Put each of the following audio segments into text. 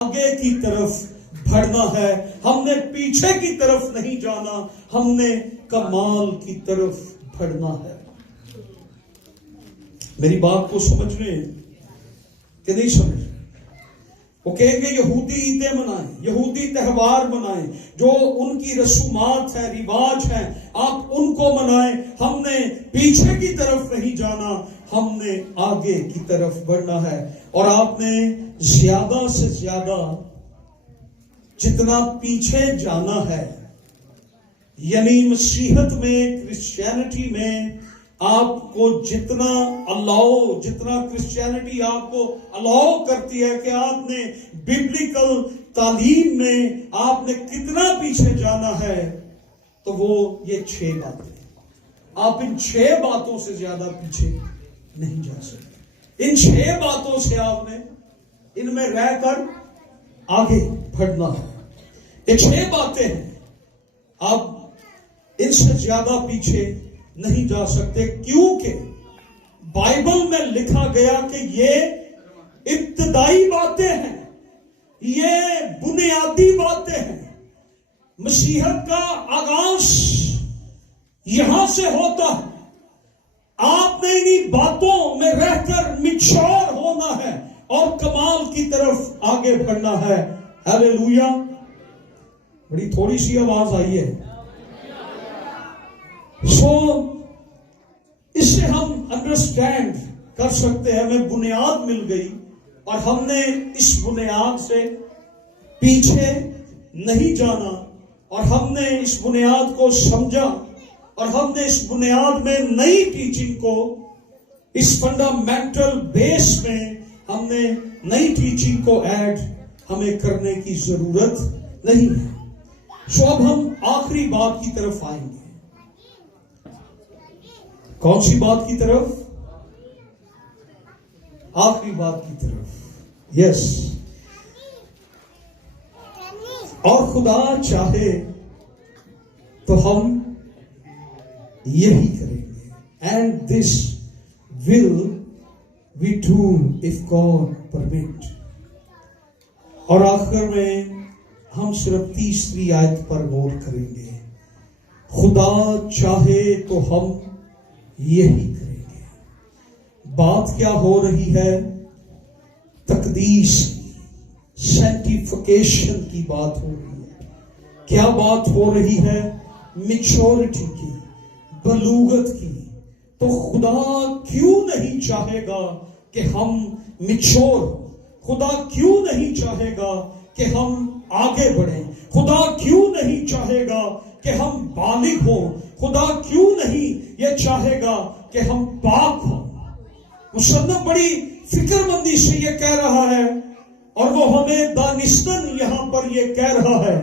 آگے کی طرف بڑھنا ہے، ہم نے پیچھے کی طرف نہیں جانا، ہم نے کمال کی طرف بڑھنا ہے۔ میری بات کو سمجھ رہے ہیں کہ نہیں سمجھ؟ وہ کہیں گے یہودی عیدیں منائیں، یہودی تہوار منائیں، جو ان کی رسومات ہیں، رواج ہیں، آپ ان کو منائیں، ہم نے پیچھے کی طرف نہیں جانا، ہم نے آگے کی طرف بڑھنا ہے۔ اور آپ نے زیادہ سے زیادہ جتنا پیچھے جانا ہے، یعنی مسیحت میں، کرسچینٹی میں آپ کو جتنا کرسچینٹی آپ کو الاؤ کرتی ہے کہ آپ نے ببلیکل تعلیم میں آپ نے کتنا پیچھے جانا ہے، تو وہ یہ 6 باتیں، آپ ان 6 باتوں سے زیادہ پیچھے نہیں جا سکتے۔ ان 6 باتوں سے آپ نے ان میں رہ کر آگے بڑھنا ہے۔ یہ 6 باتیں ہیں، آپ ان سے زیادہ پیچھے نہیں جا سکتے، کیونکہ بائبل میں لکھا گیا کہ یہ ابتدائی باتیں ہیں، یہ بنیادی باتیں ہیں۔ مسیحت کا آغاز یہاں سے ہوتا ہے۔ آپ نے انہی باتوں میں رہ کر میچور ہونا ہے اور کمال کی طرف آگے بڑھنا ہے۔ ہیلیلویا! بڑی تھوڑی سی آواز آئی ہے۔ اس سے ہم انڈرسٹینڈ کر سکتے ہیں، ہمیں بنیاد مل گئی اور ہم نے اس بنیاد سے پیچھے نہیں جانا، اور ہم نے اس بنیاد کو سمجھا، اور ہم نے اس بنیاد میں نئی ٹیچنگ کو، اس فنڈامنٹل بیس میں ہم نے نئی ٹیچنگ کو ایڈ ہمیں کرنے کی ضرورت نہیں ہے۔ اب ہم آخری بات کی طرف آئیں گے۔ کون سی بات کی طرف؟ آخری بات کی طرف۔ یس، اور خدا چاہے تو ہم یہی کریں گے۔ And this will we do if God permit. اور آخر میں ہم صرف تیسری آیت پر غور کریں گے۔ خدا چاہے تو ہم یہی کریں گے۔ بات کیا ہو رہی ہے؟ تقدیس کی، سینٹیفیکیشن کی بات ہو رہی ہے۔ کیا بات ہو رہی ہے؟ میچورٹی کی، بلوغت کی۔ تو خدا کیوں نہیں چاہے گا کہ ہم میچور ہوں؟ خدا کیوں نہیں چاہے گا کہ ہم آگے بڑھیں؟ خدا کیوں نہیں چاہے گا کہ ہم بالغ ہوں؟ خدا کیوں نہیں یہ چاہے گا کہ ہم پاک ہوں؟ مصنف بڑی فکر مندی سے یہ کہہ رہا ہے، اور وہ ہمیں دانستاً یہاں پر یہ کہہ رہا ہے،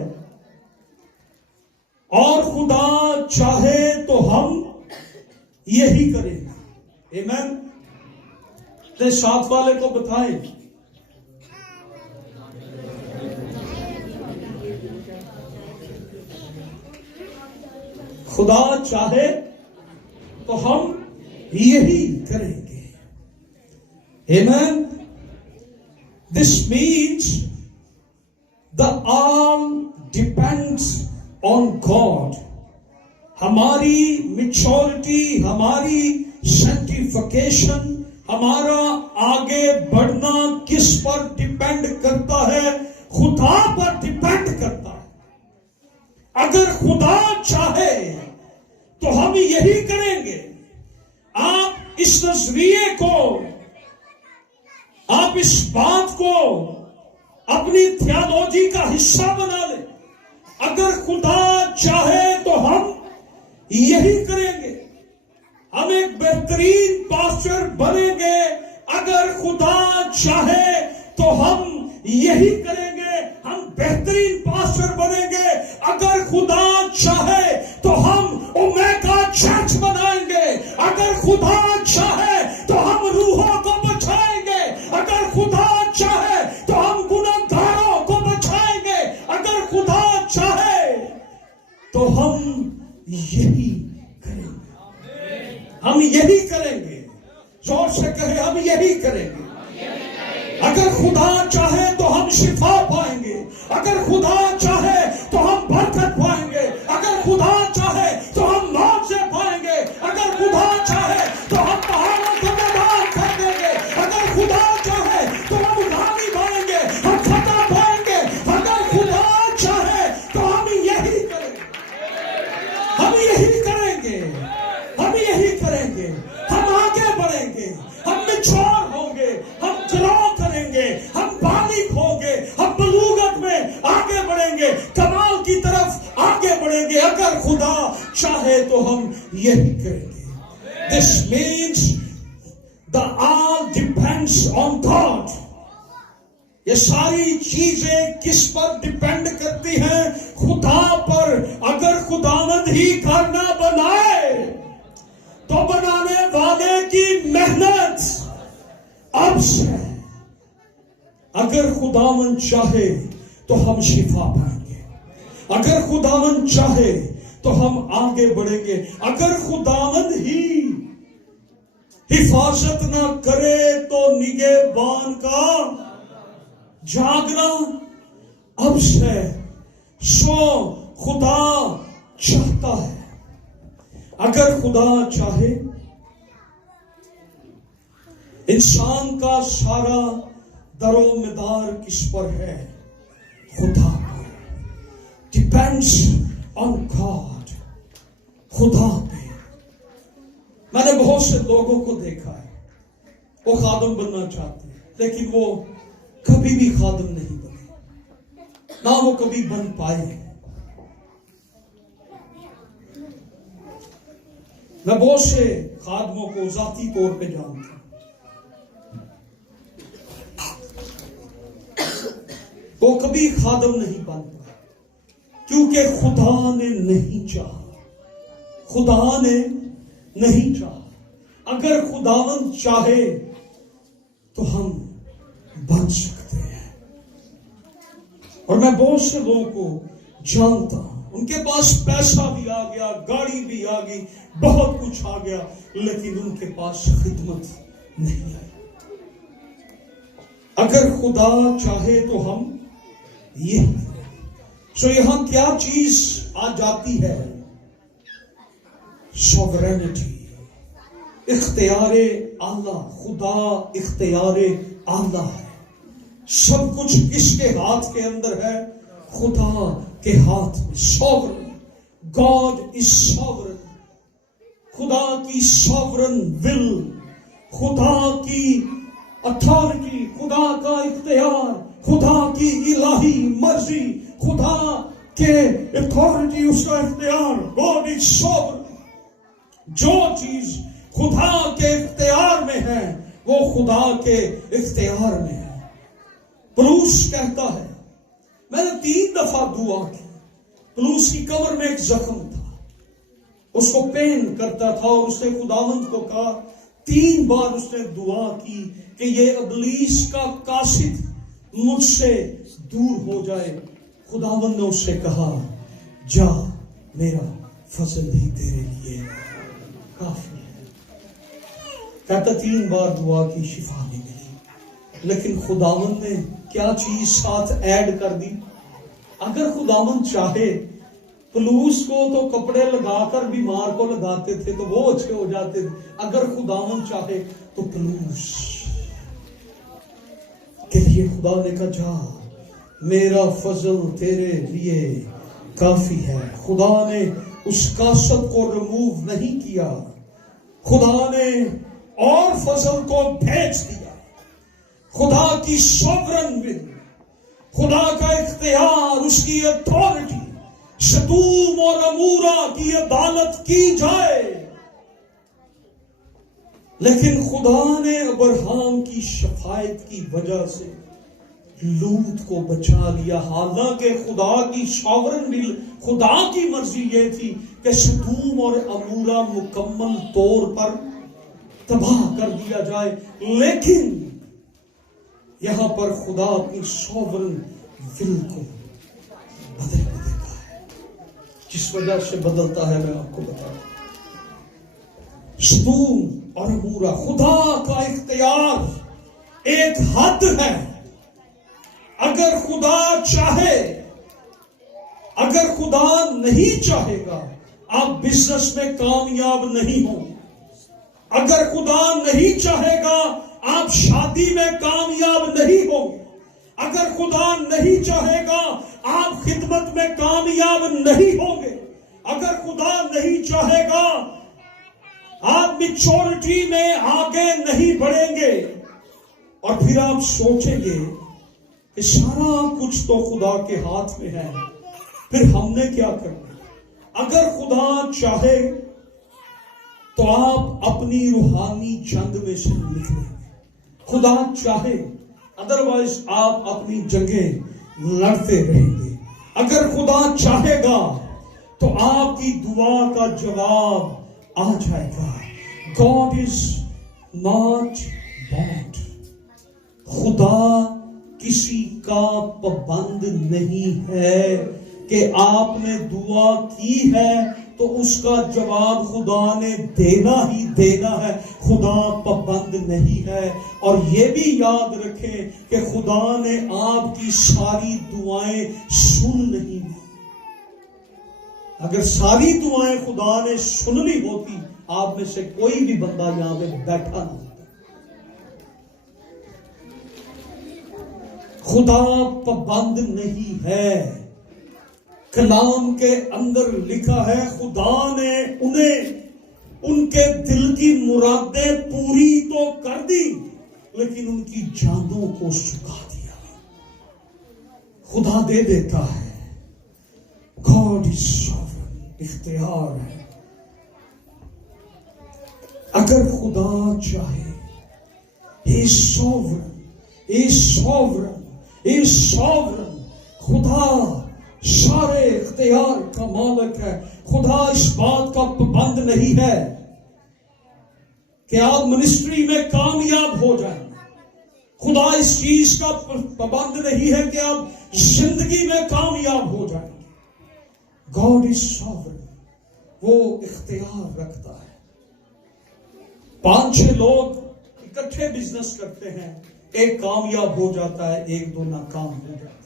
اور خدا چاہے تو ہم یہی کریں گے۔ آمین۔ تو ساتھ والے کو بتائیں، خدا چاہے تو ہم یہی کریں گے۔ Amen. This means the all depends on God. ہماری میچورٹی، ہماری سینٹیفیکیشن، ہمارا آگے بڑھنا کس پر ڈیپینڈ کرتا ہے؟ خدا پر ڈیپینڈ کرتا ہے۔ اگر خدا چاہے تو ہم یہی کریں گے۔ آپ اس نظریے کو، آپ اس بات کو اپنی تھیالوجی کا حصہ بنا لیں۔ اگر خدا چاہے تو ہم یہی کریں گے۔ ہم ایک بہترین پاسٹر بنیں گے۔ اگر خدا چاہے تو ہم یہی کریں گے، ہم بہترین پاسٹر بنیں گے۔ اگر خدا چاہے تو ہم اومیگا چرچ بنائیں گے۔ اگر خدا چاہے تو ہم روحوں کو بچائیں گے۔ اگر خدا چاہے تو ہم گنہگاروں کو بچائیں گے۔ اگر خدا چاہے تو ہم یہی کریں گے۔ ہم یہی کریں گے۔ زور سے کہے، ہم یہی کریں گے۔ اگر خدا چاہے تو ہم شفا اگر خدا چاہے تو ہم برکت پائیں گے، اگر خدا چاہے تو ہم معاوضے پائیں گے، اگر خدا چاہے تو ہم پہاڑوں کو میدان کر دیں گے، اگر خدا چاہے تو ہم غالب آئیں گے، ہم فتح پائیں گے، اگر خدا چاہے تو ہم یہی کریں گے، ہم یہی کریں گے، ہم یہی کریں گے، ہم آگے بڑھیں گے، ہم میچور ہوں گے، ہم گرو کریں گے، ہم بالغ ہوں گے، ہم بلوغت میں آگے بڑھیں گے، کمال کی طرف آگے بڑھیں گے، اگر خدا چاہے تو ہم یہی کریں گے۔ This means the all depends on God. یہ ساری چیزیں کس پر ڈیپینڈ کرتی ہیں؟ خدا پر۔ اگر خداوند ہی گھر نہ بنائے تو بنانے والے کی محنت اب سے ہے۔ اگر خداوند چاہے تو ہم شفا پائیں گے، اگر خداوند چاہے تو ہم آگے بڑھیں گے، اگر خداوند ہی حفاظت نہ کرے تو نگہبان کا جاگنا اب سے سو خدا چاہتا ہے۔ اگر خدا چاہے، انسان کا سارا در و مدار کس پر ہے؟ خدا پر۔ ڈیپینڈس آن گاڈ، خدا پہ۔ میں نے بہت سے لوگوں کو دیکھا ہے، وہ خادم بننا چاہتے ہیں لیکن وہ کبھی بھی خادم نہیں بنے، نہ وہ کبھی بن پائے۔ میں بہت سے خادموں کو ذاتی طور پہ جانتا ہوں، وہ کبھی خادم نہیں بن پائے کیونکہ خدا نے نہیں چاہا، خدا نے نہیں چاہا۔ اگر خداوند چاہے تو ہم بن سکتے ہیں۔ اور میں بہت سے لوگوں کو جانتا ہوں، ان کے پاس پیسہ بھی آ گیا، گاڑی بھی آ گئی، بہت کچھ آ گیا، لیکن ان کے پاس خدمت نہیں آئی۔ اگر خدا چاہے تو ہم یہ سو یہاں کیا چیز آ جاتی ہے؟ سوورینٹی، اختیار اعلیٰ۔ خدا اختیار اعلیٰ ہے۔ سب کچھ کس کے ہاتھ کے اندر ہے؟ خدا کے ہاتھ میں۔ Sovereign, God is sovereign. خدا کی سوورن ول، خدا کی اتھارٹی، خدا کا اختیار، خدا کی الہی مرضی، خدا کے اتھارٹی، اس کا اختیار۔ God is sovereign. جو چیز خدا کے اختیار میں ہے وہ خدا کے اختیار میں ہے۔ پولس کہتا ہے، میں نے 3 دفعہ دعا کی۔ پولس کی کمر میں ایک زخم تھا، اس کو پین کرتا تھا، اور اس نے خداوند کو کہا، 3 بار اس نے دعا کی کہ یہ ابلیس کا قاصد مجھ سے دور ہو جائے۔ خداوند نے اس سے کہا، جا، میرا فضل ہی تیرے لیے کافی ہے۔ کہتا 3 بار دعا کی، شفا نہیں ملی، لیکن خداوند نے کیا چیز ساتھ ایڈ کر دی؟ اگر خداوند چاہے، پولس کو تو کپڑے لگا کر بیمار کو لگاتے تھے تو وہ اچھے ہو جاتے تھے، اگر خداوند چاہے تو پولس کے لیے خدا نے کہا، جا، میرا فضل تیرے لیے کافی ہے۔ خدا نے اس قاصد کو ریموو نہیں کیا، خدا نے اور فضل کو بھیج دیا۔ خدا کی سوورن ول، خدا کا اختیار، اس کی اتھارٹی، سدوم اور عمورہ کی عدالت کی جائے، لیکن خدا نے ابراہیم کی شفاعت کی وجہ سے لوط کو بچا لیا۔ حالانکہ خدا کی سوورن ول، خدا کی مرضی یہ تھی کہ سدوم اور عمورہ مکمل طور پر تباہ کر دیا جائے، لیکن یہاں پر خدا اپنی سوورن ول کو بدل دیتا ہے۔ جس وجہ سے بدلتا ہے میں آپ کو بتاؤں، سدوم اور عمورہ، خدا کا اختیار ایک حد ہے، اگر خدا چاہے، اگر خدا نہیں چاہے گا آپ بزنس میں کامیاب نہیں ہوں گے، اگر خدا نہیں چاہے گا آپ شادی میں کامیاب نہیں ہوں گے، اگر خدا نہیں چاہے گا آپ خدمت میں کامیاب نہیں ہوں گے، اگر خدا نہیں چاہے گا آپ میچورٹی میں آگے نہیں بڑھیں گے، اور پھر آپ سوچیں گے کہ سارا کچھ تو خدا کے ہاتھ میں ہے، پھر ہم نے کیا کرنا؟ اگر خدا چاہے تو آپ اپنی روحانی جنگ میں سے نکلیں گے، خدا چاہے، ادروائز آپ اپنی جنگیں لڑتے رہیں گے۔ اگر خدا چاہے گا تو آپ کی دعا کا جواب آ جائے گا۔ God is not bound۔ خدا کسی کا پابند نہیں ہے کہ آپ نے دعا کی ہے تو اس کا جواب خدا نے دینا ہی دینا ہے، خدا پابند نہیں ہے۔ اور یہ بھی یاد رکھیں کہ خدا نے آپ کی ساری دعائیں سن نہیں لی۔ اگر ساری دعائیں خدا نے سن لی ہوتی آپ میں سے کوئی بھی بندہ یہاں پہ بیٹھا نہ ہوتا۔ خدا پابند نہیں ہے۔ کلام کے اندر لکھا ہے خدا نے انہیں ان کے دل کی مرادیں پوری تو کر دی لیکن ان کی جانوں کو سکھا دیا۔ خدا دے دیتا ہے۔ God is sovereign، اختیار ہے۔ اگر خدا چاہے، He is sovereign، He is sovereign، He is sovereign۔ خدا سارے اختیار کا مالک ہے۔ خدا اس بات کا پابند نہیں ہے کہ آپ منسٹری میں کامیاب ہو جائیں، خدا اس چیز کا پابند نہیں ہے کہ آپ زندگی میں کامیاب ہو جائیں۔ God is sovereign، وہ اختیار رکھتا ہے۔ 5-6 لوگ اکٹھے بزنس کرتے ہیں، ایک کامیاب ہو جاتا ہے، ایک دو ناکام ہو جاتا ہے۔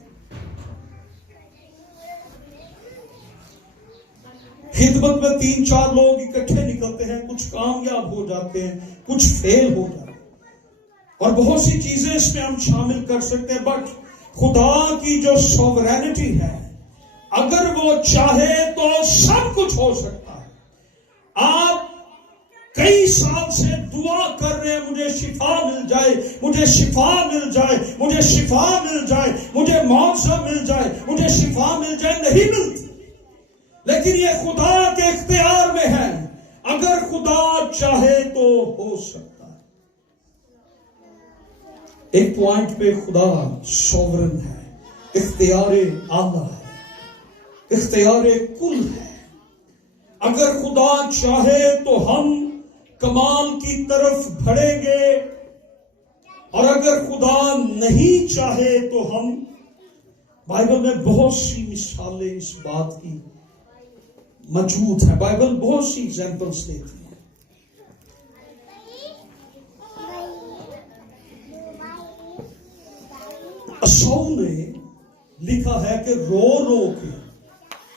خدمت میں 3-4 لوگ اکٹھے نکلتے ہیں، کچھ کامیاب ہو جاتے ہیں، کچھ فیل ہو جاتے ہیں، اور بہت سی چیزیں اس میں ہم شامل کر سکتے ہیں۔ بٹ خدا کی جو سوورینٹی ہے، اگر وہ چاہے تو سب کچھ ہو سکتا ہے۔ آپ کئی سال سے دعا کر رہے ہیں مجھے شفا مل جائے، مجھے شفا مل جائے، مجھے شفا مل جائے، مجھے معاوضہ مل جائے، مجھے شفا مل جائے، نہیں ملتی، لیکن یہ خدا کے اختیار میں ہے۔ اگر خدا چاہے تو ہو سکتا ہے۔ ایک پوائنٹ پہ خدا سوورن ہے، اختیار اعلیٰ ہے، اختیار کل ہے۔ اگر خدا چاہے تو ہم کمال کی طرف بڑھیں گے، اور اگر خدا نہیں چاہے تو ہم، بائبل میں بہت سی مثالیں اس بات کی موجود ہیں، بائبل بہت سی ایگزامپلس دیتی ہے۔ اسو نے لکھا ہے کہ رو رو کے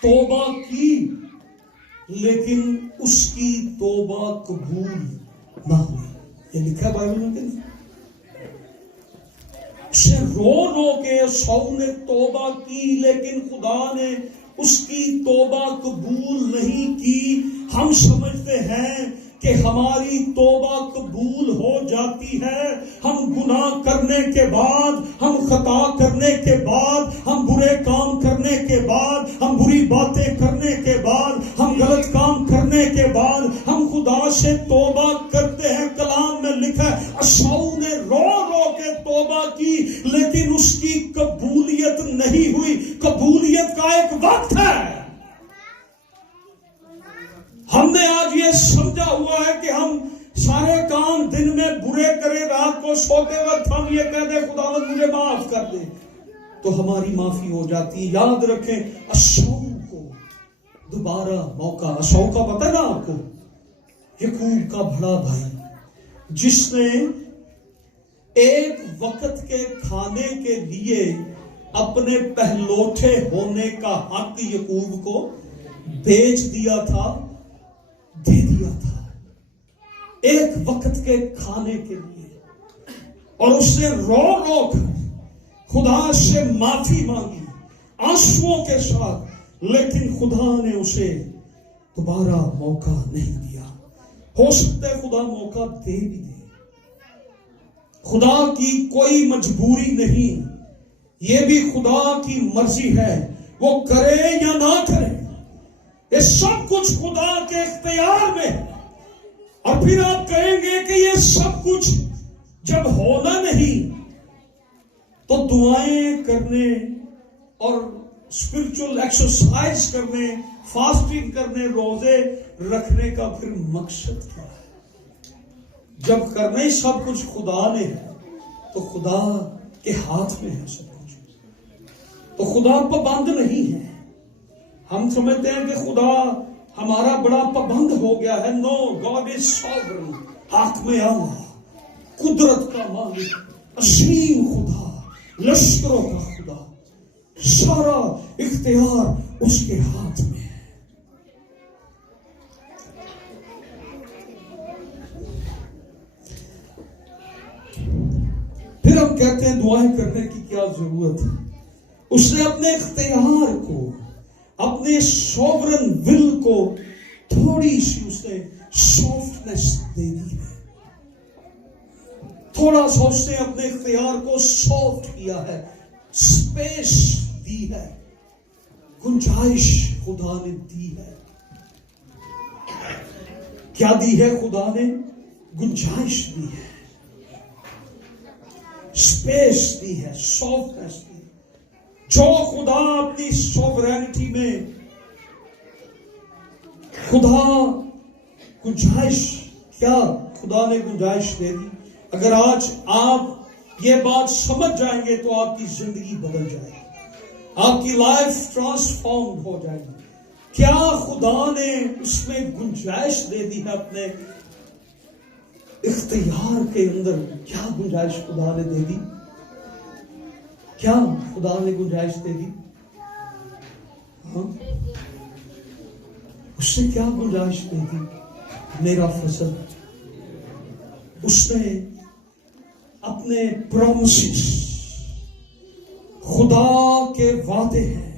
توبہ کی لیکن اس کی توبہ قبول نہ ہوئی۔ یہ لکھا ہے بائبل میں کہ نہیں؟ اسے رو رو کے اسو نے توبہ کی لیکن خدا نے اس کی توبہ قبول نہیں کی۔ ہم سمجھتے ہیں کہ ہماری توبہ قبول ہو جاتی ہے، ہم گناہ کرنے کے بعد، ہم خطا کرنے کے بعد، ہم برے کام کرنے کے بعد، ہم بری باتیں کرنے کے بعد، ہم غلط کام کرنے کے بعد ہم خدا سے توبہ کرتے ہیں۔ کلام میں لکھا ہے اسو نے رو رو کے توبہ کی لیکن اس کی قبولیت نہیں ہوئی۔ قبولیت کا ایک وقت ہے۔ ہم نے آج یہ سمجھا ہوا ہے کہ ہم سارے کام دن میں برے کریں، رات کو سوتے وقت ہم یہ کہہ دیں خداوند مجھے معاف کر دے تو ہماری معافی ہو جاتی ہے۔ یاد رکھیں اسو کو دوبارہ موقع، اسو کا پتہ ہے نا آپ کو، یعقوب کا بڑا بھائی جس نے ایک وقت کے کھانے کے لیے اپنے پہلوٹے ہونے کا حق یعقوب کو بیچ دیا تھا، دے دیا تھا ایک وقت کے کھانے کے لیے، اور اس نے رو رو کر خدا سے معافی مانگی آنسوؤں کے ساتھ، لیکن خدا نے اسے دوبارہ موقع نہیں دیا۔ ہو سکتا ہے خدا موقع دے بھی دے، خدا کی کوئی مجبوری نہیں، یہ بھی خدا کی مرضی ہے، وہ کرے یا نہ کرے، یہ سب کچھ خدا کے اختیار میں ہے۔ اور پھر آپ کہیں گے کہ یہ سب کچھ جب ہونا نہیں تو دعائیں کرنے اور اسپرچل ایکسرسائز کرنے، فاسٹنگ کرنے، روزے رکھنے کا پھر مقصد کیا ہے؟ جب کرنا ہی سب کچھ خدا نے ہے تو خدا کے ہاتھ میں ہے سب کچھ، تو خدا پابند نہیں ہے۔ ہم سمجھتے ہیں کہ خدا ہمارا بڑا پابند ہو گیا ہے۔ نو، گاڈ از ساورن، حاکم اعلیٰ، قدرت کا مالک، عظیم خدا، لشکروں کا خدا، سارا اختیار اس کے ہاتھ میں ہے۔ پھر ہم کہتے ہیں دعائیں کرنے کی کیا ضرورت ہے؟ اس نے اپنے اختیار کو، اپنے سوورن ول کو تھوڑی سی اس نے سافٹنس دے دی ہے، تھوڑا سا اس نے اپنے اختیار کو سافٹ کیا ہے، اسپیس دی ہے، گنجائش خدا نے دی ہے۔ کیا دی ہے خدا نے؟ گنجائش دی ہے، اسپیس دی ہے، سافٹنس دی ہے۔ جو خدا اپنی سوورینٹی میں، خدا گنجائش، کیا خدا نے گنجائش دے دی؟ اگر آج آپ یہ بات سمجھ جائیں گے تو آپ کی زندگی بدل جائے گی، آپ کی لائف ٹرانسفارم ہو جائے گی۔ کیا خدا نے اس میں گنجائش دے دی ہے؟ اپنے اختیار کے اندر کیا گنجائش خدا نے دے دی؟ کیا خدا نے گنجائش دے دی؟ ہاں، اس نے کیا گنجائش دے دی؟ میرا فصل، اس نے اپنے پرومسز، خدا کے وعدے ہیں،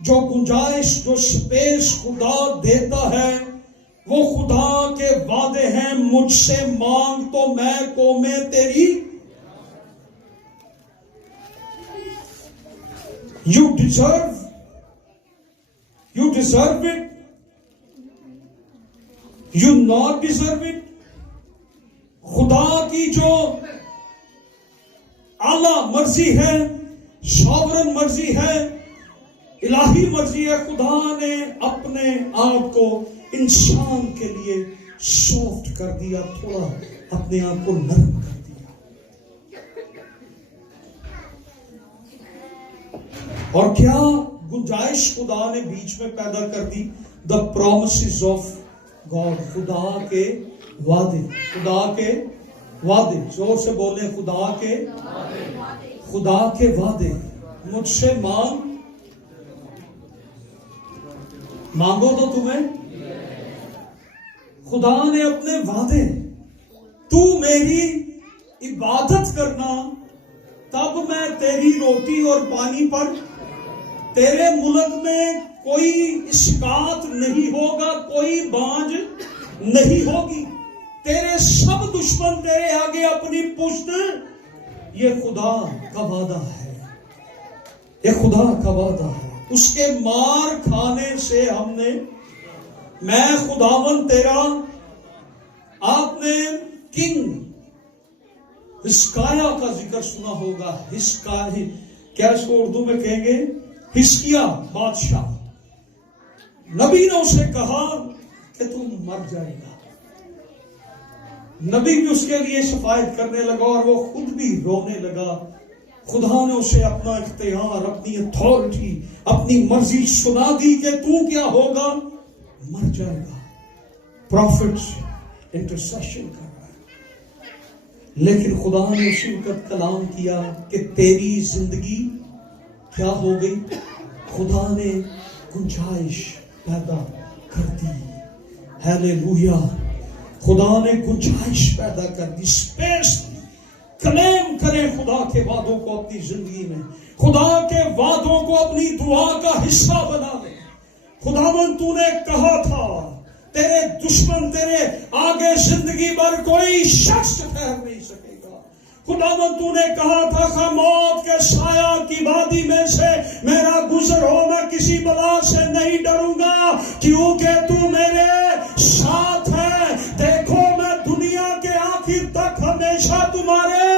جو گنجائش، جو سپیس خدا دیتا ہے وہ خدا کے وعدے ہیں۔ مجھ سے مانگ تو میں قومیں تیری، you deserve it, you not deserve it۔ خدا کی جو اعلیٰ مرضی ہے، ساورن مرضی ہے، الہی مرضی ہے، خدا نے اپنے آپ کو انسان کے لیے سافٹ کر دیا، تھوڑا اپنے آپ کو نرم کر دیا۔ اور کیا گنجائش خدا نے بیچ میں پیدا کر دی؟ دا پرومسز آف گاڈ، خدا کے وعدے، خدا کے وعدے، زور سے بولیں، خدا کے وعدے۔ مجھ سے مانگو تو تمہیں، خدا نے اپنے وعدے، تو میری عبادت کرنا تب میں تیری روٹی اور پانی پر، تیرے ملک میں کوئی اسقاط نہیں ہوگا، کوئی بانجھ نہیں ہوگی، تیرے سب دشمن تیرے آگے اپنی پشت۔ یہ خدا کا وعدہ ہے، یہ خدا کا وعدہ ہے۔ اس کے مار کھانے سے ہم نے، میں خداون تیرا، آپ نے کنگ ہزقیاہ کا ذکر سنا ہوگا، ہزقیاہ، کیا اس کو اردو میں کہیں گے؟ ہزقیاہ بادشاہ، نبی نے اسے کہا کہ تم مر جائے گا، نبی بھی اس کے لیے شفاعت کرنے لگا اور وہ خود بھی رونے لگا۔ خدا نے اسے اپنا اختیار، اپنی اتھارٹی، اپنی مرضی سنا دی کہ تو کیا ہوگا؟ مر جائے گا۔ پروفٹ انٹرسیشن کر رہا ہے، لیکن خدا نے اسی وقت کلام کیا کہ تیری زندگی کیا ہو گئی؟ خدا نے گنجائش پیدا کر دی. ہیلیلویا. خدا نے گنجائش پیدا کر دی، اسپیس دی. کلیم کریں خدا کے وعدوں کو اپنی زندگی میں، خدا کے وعدوں کو اپنی دعا کا حصہ بنا لیں. خداوند تو نے کہا تھا تیرے دشمن تیرے آگے زندگی بھر کوئی شخص ٹھہر نہیں سکے گا. خداوند تو نے کہا تھا کہ موت کے سایہ کی وادی میں سے میرا گزر ہو، میں کسی بلا سے نہیں ڈروں گا کیونکہ تو میرے ساتھ ہے. دیکھو میں دنیا کے آخر تک ہمیشہ تمہارے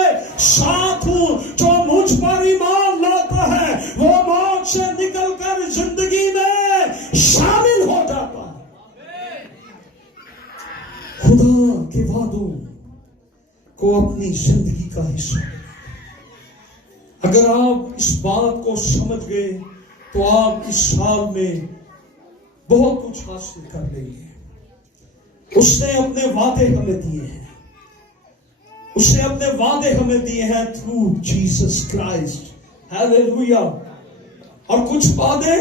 ساتھ ہوں. جو مجھ پر ایمان لاتا ہے وہ موت سے نکل کر زندگی میں شامل ہو جاتا ہے. خدا کے وعدوں کو اپنی زندگی کا حصہ. اگر آپ اس بات کو سمجھ گئے تو آپ اس سال میں بہت کچھ حاصل کر لیں گے. اس نے اپنے وعدے ہمیں دیے ہیں، اس نے اپنے وعدے ہمیں دیے ہیں تھرو جیسس کرائسٹ. ہیلیلویا. اور کچھ وعدے،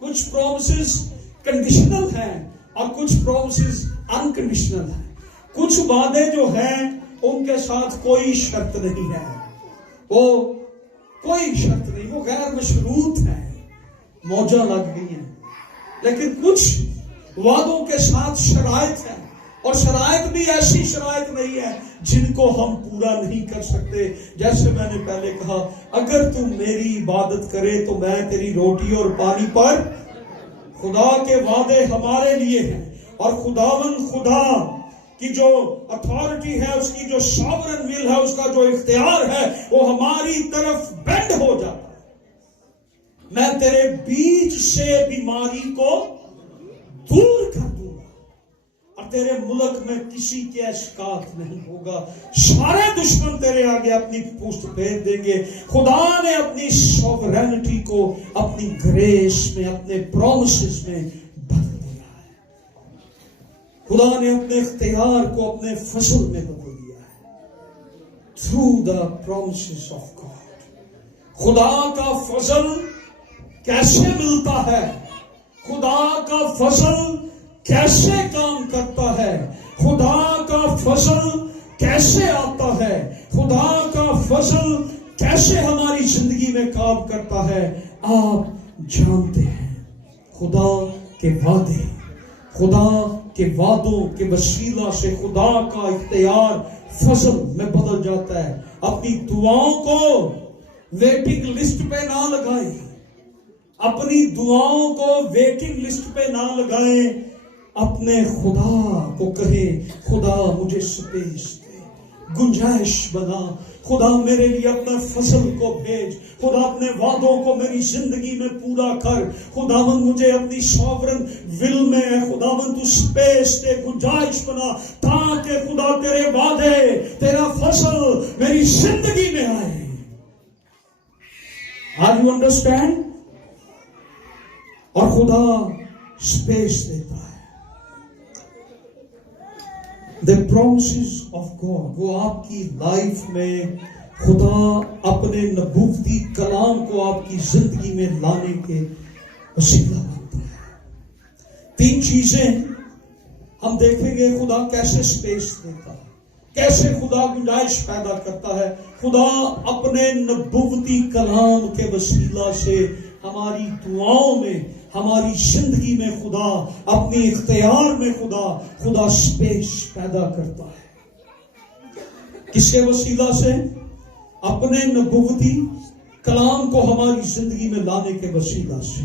کچھ پرومسز کنڈیشنل ہیں اور کچھ پرومسز انکنڈیشنل ہیں. کچھ وعدے جو ہیں ان کے ساتھ کوئی شرط نہیں ہے، وہ کوئی شرط نہیں، وہ غیر مشروط ہیں، موجہ لگ گئی ہیں. لیکن کچھ وعدوں کے ساتھ شرائط ہیں، اور شرائط بھی ایسی شرائط نہیں ہے جن کو ہم پورا نہیں کر سکتے. جیسے میں نے پہلے کہا، اگر تم میری عبادت کرے تو میں تیری روٹی اور پانی پر. خدا کے وعدے ہمارے لیے ہیں، اور خداوند خدا کی جو اتھارٹی ہے، اس کی جو ساورن ول ہے، اس کا جو اختیار ہے، وہ ہماری طرف بینڈ ہو جاتا ہے. میں تیرے بیچ سے بیماری کو دور کر دوں گا اور تیرے ملک میں کسی کے شکایت نہیں ہوگا. سارے دشمن تیرے آگے اپنی پشت پھیر دیں گے. خدا نے اپنی سوورینٹی کو اپنی گریس میں، اپنے پرومسز میں بدل دیا ہے. خدا نے اپنے اختیار کو اپنے فضل میں بدل دیا ہے through the promises of God. خدا کا فضل کیسے ملتا ہے؟ خدا کا فضل کیسے کام کرتا ہے؟ خدا کا فضل کیسے آتا ہے؟ خدا کا فضل کیسے ہماری زندگی میں کام کرتا ہے؟ آپ جانتے ہیں. خدا کے وعدے، خدا کے وعدوں کے وسیلہ سے خدا کا اختیار فضل میں بدل جاتا ہے. اپنی دعاؤں کو ویٹنگ لسٹ پہ نہ لگائیں، اپنی دعاؤں کو ویٹنگ لسٹ پہ نہ لگائیں. اپنے خدا کو کہیں، خدا مجھے سپیس دے، گنجائش بنا. خدا میرے لیے اپنا فضل کو بھیج. خدا اپنے وعدوں کو میری زندگی میں پورا کر. خداوند مجھے اپنی سوورن ول میں، خداوند تو سپیس دے، گنجائش بنا، تاکہ خدا تیرے وعدے، تیرا فضل میری زندگی میں آئے. Are you understand؟ اور خدا سپیس دیتا ہے. The promises of God، وہ آپ کی لائف میں خدا اپنے نبوتی کلام کو آپ کی زندگی میں لانے کے وسیلہ بنتا ہے. 3 چیزیں ہم دیکھیں گے خدا کیسے سپیس دیتا ہے، کیسے خدا گنجائش پیدا کرتا ہے. خدا اپنے نبوتی کلام کے وسیلہ سے ہماری دعاؤں میں، ہماری زندگی میں خدا اپنی اختیار میں خدا سپیس پیدا کرتا ہے. کس کے وسیلہ سے؟ اپنے نبوتی کلام کو ہماری زندگی میں لانے کے وسیلہ سے.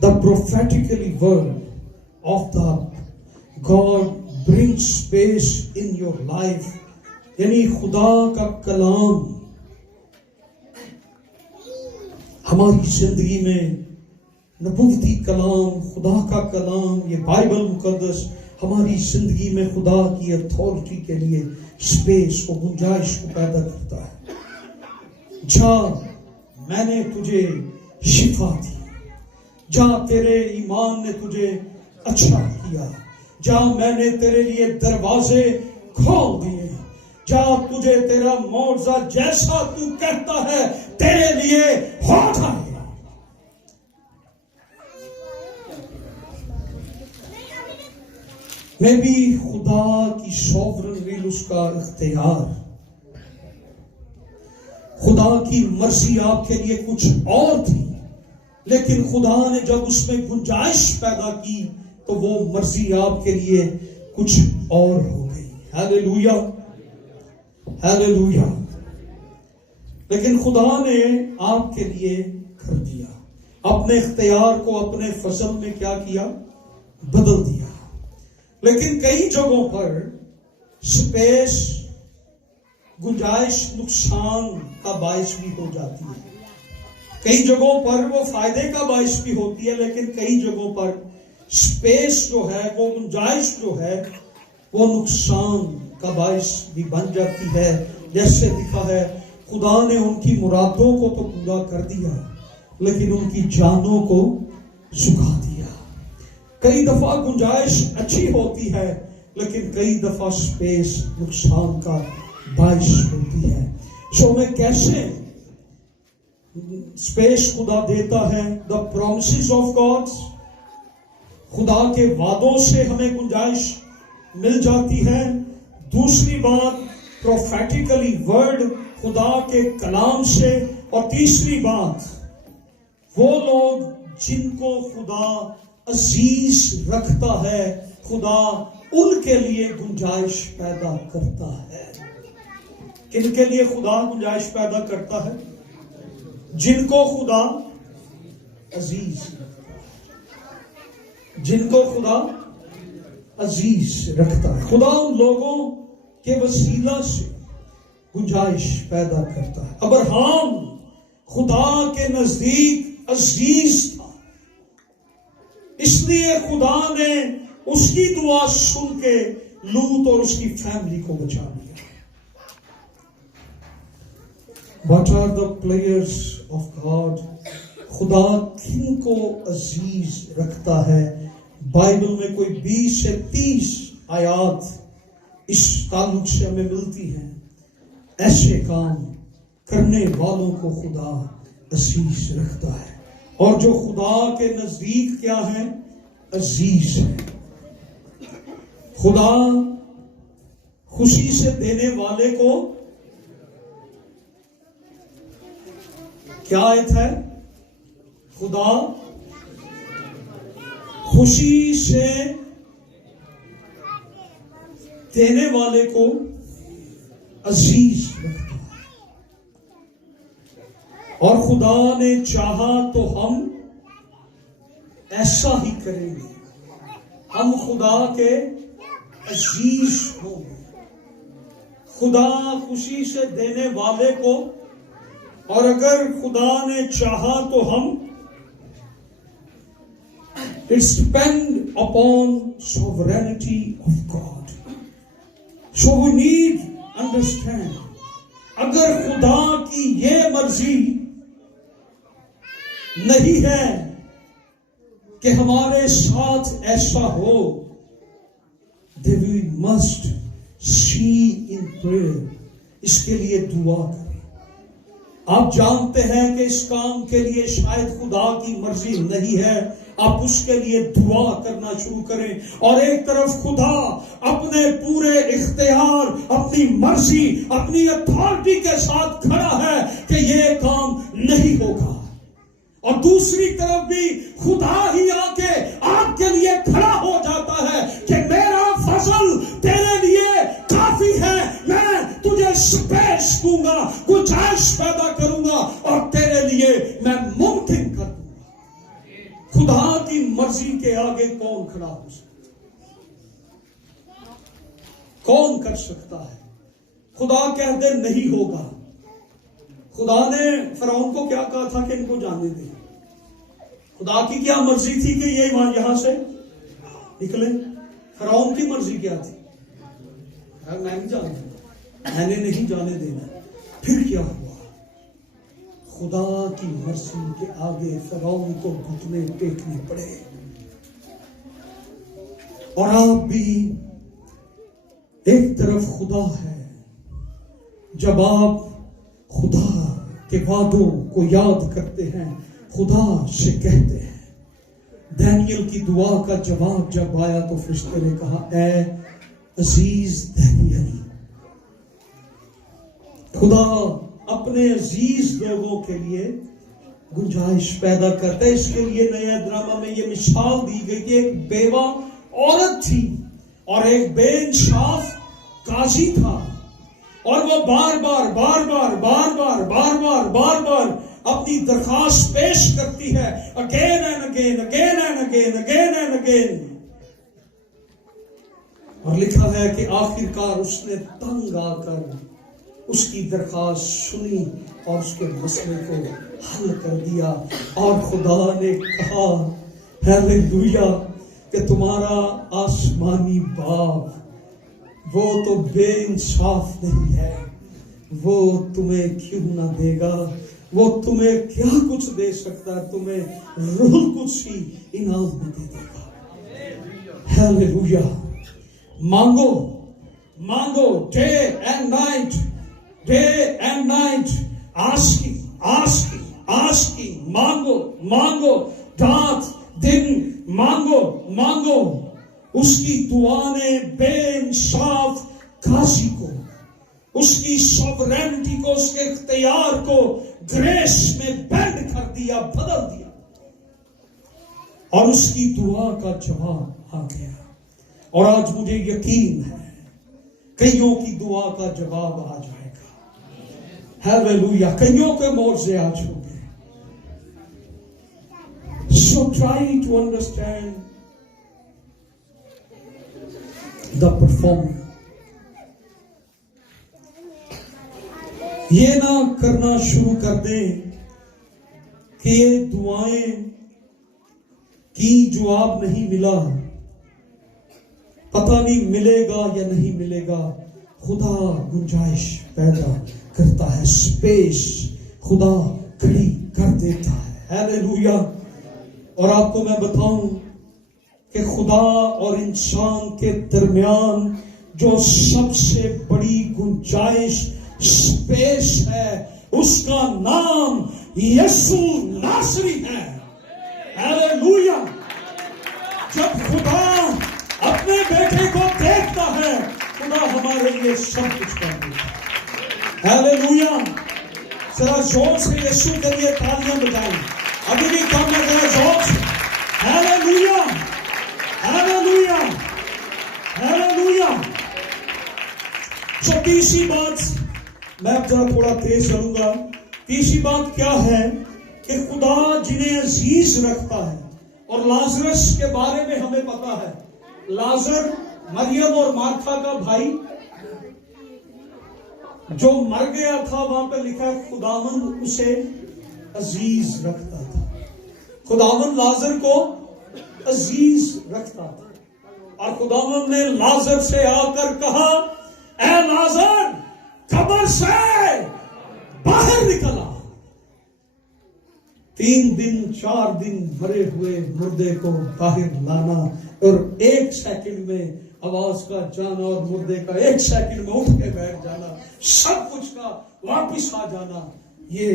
The prophetically word of the God brings space in your life. یعنی خدا کا کلام ہماری زندگی میں، نبوتی کلام، خدا کا کلام، یہ بائبل مقدس ہماری زندگی میں خدا کی اتھارٹی کے لیے سپیس کو، گنجائش کو پیدا کرتا ہے. جا میں نے تجھے شفا دی، جا تیرے ایمان نے تجھے اچھا کیا، جا میں نے تیرے لیے دروازے کھول دیے، جا تجھے تیرا معجزہ جیسا تو کہتا ہے تیرے لیے ہو جائے. میں بھی خدا کی سوورن ول، اس کا اختیار، خدا کی مرضی آپ کے لیے کچھ اور تھی، لیکن خدا نے جب اس میں گنجائش پیدا کی تو وہ مرضی آپ کے لیے کچھ اور ہو گئی. Hallelujah, hallelujah. لیکن خدا نے آپ کے لیے کر دیا، اپنے اختیار کو اپنے فضل میں کیا کیا؟ بدل دیا. لیکن کئی جگہوں پر سپیس، گنجائش نقصان کا باعث بھی ہو جاتی ہے. کئی جگہوں پر وہ فائدے کا باعث بھی ہوتی ہے، لیکن کئی جگہوں پر سپیس جو ہے، وہ گنجائش جو ہے، وہ نقصان کا باعث بھی بن جاتی ہے. جیسے لکھا ہے، خدا نے ان کی مرادوں کو تو پورا کر دیا، لیکن ان کی جانوں کو سکھا دیا. کئی دفعہ گنجائش اچھی ہوتی ہے، لیکن کئی دفعہ سپیس نقصان کا باعث ہوتی ہے. سو میں کیسے سپیس خدا دیتا ہے؟ دا پرومسز آف گاڈ، خدا کے وعدوں سے ہمیں گنجائش مل جاتی ہے. دوسری بات پروفیٹیکلی ورڈ، خدا کے کلام سے. اور تیسری بات وہ لوگ جن کو خدا عزیز رکھتا ہے، خدا ان کے لیے گنجائش پیدا کرتا ہے. کن کے لیے خدا گنجائش پیدا کرتا ہے؟ جن کو خدا عزیز رکھتا ہے، جن کو خدا عزیز رکھتا ہے. خدا ان لوگوں کے وسیلہ سے گنجائش پیدا کرتا ہے. ابراہیم خدا کے نزدیک عزیز تھا، اس لیے خدا نے اس کی دعا سن کے لوط اور اس کی فیملی کو بچا لیا. What are the players of God؟ خدا کن کو عزیز رکھتا ہے؟ بائبل میں کوئی 20 سے 30 آیات اس تعلق سے ہمیں ملتی ہیں. ایسے کام کرنے والوں کو خدا عزیز رکھتا ہے، اور جو خدا کے نزدیک کیا ہے؟ عزیز ہے. خدا خوشی سے دینے والے کو کیا آیت ہے؟ خدا خوشی سے دینے والے کو عزیز رکھتا ہے. اور خدا نے چاہا تو ہم ایسا ہی کریں گے، ہم خدا کے عزیز ہوں گے. خدا خوشی سے دینے والے کو، اور اگر خدا نے چاہا تو ہم، it's depend upon sovereignty of God. So we need understand، اگر خدا کی یہ مرضی نہیں ہے کہ ہمارے ساتھ ایسا ہو، then we must see in prayer، اس کے لیے دعا کریں. آپ جانتے ہیں کہ اس کام کے لیے شاید خدا کی مرضی نہیں ہے، آپ اس کے لیے دعا کرنا شروع کریں. اور ایک طرف خدا اپنے پورے اختیار، اپنی مرضی، اپنی اتھارٹی کے ساتھ کھڑا ہے کہ یہ کام نہیں ہوگا، اور دوسری طرف بھی خدا ہی آ کے آپ کے لیے کھڑا ہو جاتا ہے کہ میرا فضل تیرے لیے کافی ہے، میں تجھے سپیس دوں گا، گنجائش پیدا کروں گا، اور تیرے لیے میں ممکن کر دوں گا. خدا کی مرضی کے آگے کون کھڑا ہو سکتا ہے؟ کون کر سکتا ہے؟ خدا کہہ دے نہیں ہوگا. خدا نے فرعون کو کیا کہا تھا کہ ان کو جانے دیں؟ خدا کی کیا مرضی تھی کہ یہ یہاں سے نکلے؟ فرعون کی مرضی کیا تھی؟ میں نہیں جانے دینا، میں نے نہیں جانے دینا. پھر کیا ہوا؟ خدا کی مرضی کے آگے فرعون کو گھٹنے ٹیکنے پڑے. اور آپ بھی ایک طرف خدا ہے، جب آپ خدا کے وعدوں کو یاد کرتے ہیں، خدا سے کہتے ہیں دانیل کی دعا کا جواب جب آیا تو فرشتے نے کہا اے عزیز دانیل، خدا اپنے عزیز لوگوں کے لیے گنجائش پیدا کرتا ہے. اس کے لیے نیا ڈرامہ میں یہ مثال دی گئی کہ ایک بیوہ عورت تھی اور ایک بے انصاف قاضی تھا، اور وہ بار بار اپنی درخواست پیش کرتی ہے اگین اینڈ اگین. اور لکھا ہے کہ آخرکار اس نے تنگ آ کر اس کی درخواست سنی اور اس کے مسئلے کو حل کر دیا. اور خدا نے کہا ہیلیلویا کہ تمہارا آسمانی باپ وہ تو بے انصاف نہیں ہے، وہ تمہیں کیوں نہ دے گا؟ وہ تمہیں کیا کچھ دے سکتا ہے؟ تمہیں روح القدس ہی انعام میں دے دے گا. ہیلیلویا. مانگو ڈے اینڈ نائٹ آسکنگ مانگو رات دن مانگو. اس کی دعا نے بے انصاف قاضی کو، اس کی سوورینٹی کو، اس کے اختیار کو گریس میں بینڈ کر دیا، بدل دیا، اور اس کی دعا کا جواب آ گیا. اور آج مجھے یقین ہے کئیوں کی دعا کا جواب آ جائے گا. ہیلیلویا. کئیوں کے معجزے آج ہوں گے. So try to understand the performer. یہ نہ کرنا شروع کر دیں کہ یہ دعائیں کی جواب نہیں ملا، پتہ نہیں ملے گا یا نہیں ملے گا. خدا گنجائش پیدا کرتا ہے، سپیس خدا کھڑی کر دیتا ہے. ہیلیلویا. اور آپ کو میں بتاؤں کہ خدا اور انسان کے درمیان جو سب سے بڑی گنجائش سپیس ہے اس کا نام یسوع ناصری ہے. ہیلیلویا. جب خدا اپنے بیٹے کو دیکھتا ہے، خدا ہمارے لیے سب کچھ کر دیتا ہے. ہیلیلویا. ذرا زور سے یسوع کے لیے تالیاں بجائیں. ابھی بھی کم ہے، ذرا زور سے. Hallelujah hallelujah hallelujah. سو تیسری بات، میں اب ذرا تھوڑا تیز چلوں گا. تیسری بات کیا ہے کہ خدا جنہیں عزیز رکھتا ہے. اور لازرس کے بارے میں ہمیں پتا ہے، لازر مریم اور مارتھا کا بھائی جو مر گیا تھا، وہاں پہ لکھا ہے خداوند اسے عزیز رکھتا تھا. خداوند لازر کو عزیز رکھتا تھا. اور خداوند نے لازر سے آ کر کہا اے لازر قبر سے باہر نکلا. 3 دن 4 دن مرے ہوئے مردے کو باہر لانا اور 1 سیکنڈ میں آواز کا جانا اور مردے کا 1 سیکنڈ میں اٹھ کے بیٹھ جانا، سب کچھ کا واپس آ جانا. یہ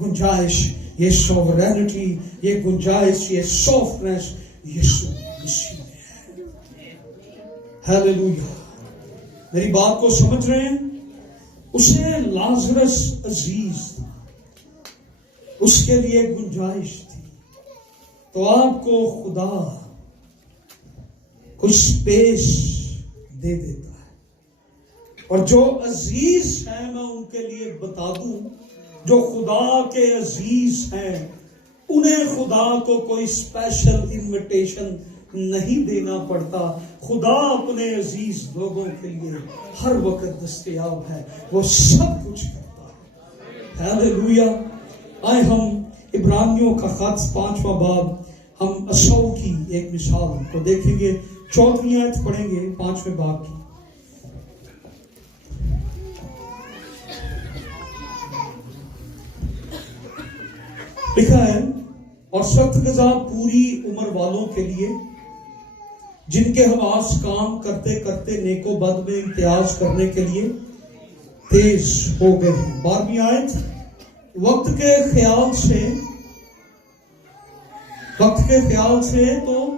گنجائش، یہ سوورینٹی، یہ گنجائش، یہ سافٹنس یسوع مسیح میں ہے. ہیلیلویا. میری بات کو سمجھ رہے ہیں؟ اسے لازرس عزیز تھا، اس کے لیے گنجائش تھی. تو آپ کو خدا کچھ سپیس دے دیتا ہے. اور جو عزیز ہیں، میں ان کے لیے بتا دوں، جو خدا کے عزیز ہیں انہیں خدا کو کوئی اسپیشل انویٹیشن نہیں دینا پڑتا. خدا اپنے عزیز لوگوں کے لیے ہر وقت دستیاب ہے، وہ سب کچھ کرتا ہے. ہیلیلویا. آئے ہم عبرانیوں کا خط 5واں باب، ہم اسو کی ایک مثال کو دیکھیں گے. 14ویں آیت پڑھیں گے 5ویں باب کی. لکھا ہے اور سخت غذا پوری عمر والوں کے لیے جن کے حواس کام کرتے کرتے نیک و بد میں امتیاز کرنے کے لیے تیز ہو گئے ہیں. 12ویں آیت وقت کے خیال سے وقت کے خیال سے تو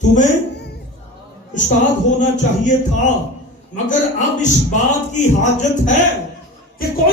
تمہیں استاد ہونا چاہیے تھا، مگر اب اس بات کی حاجت ہے کہ کوئی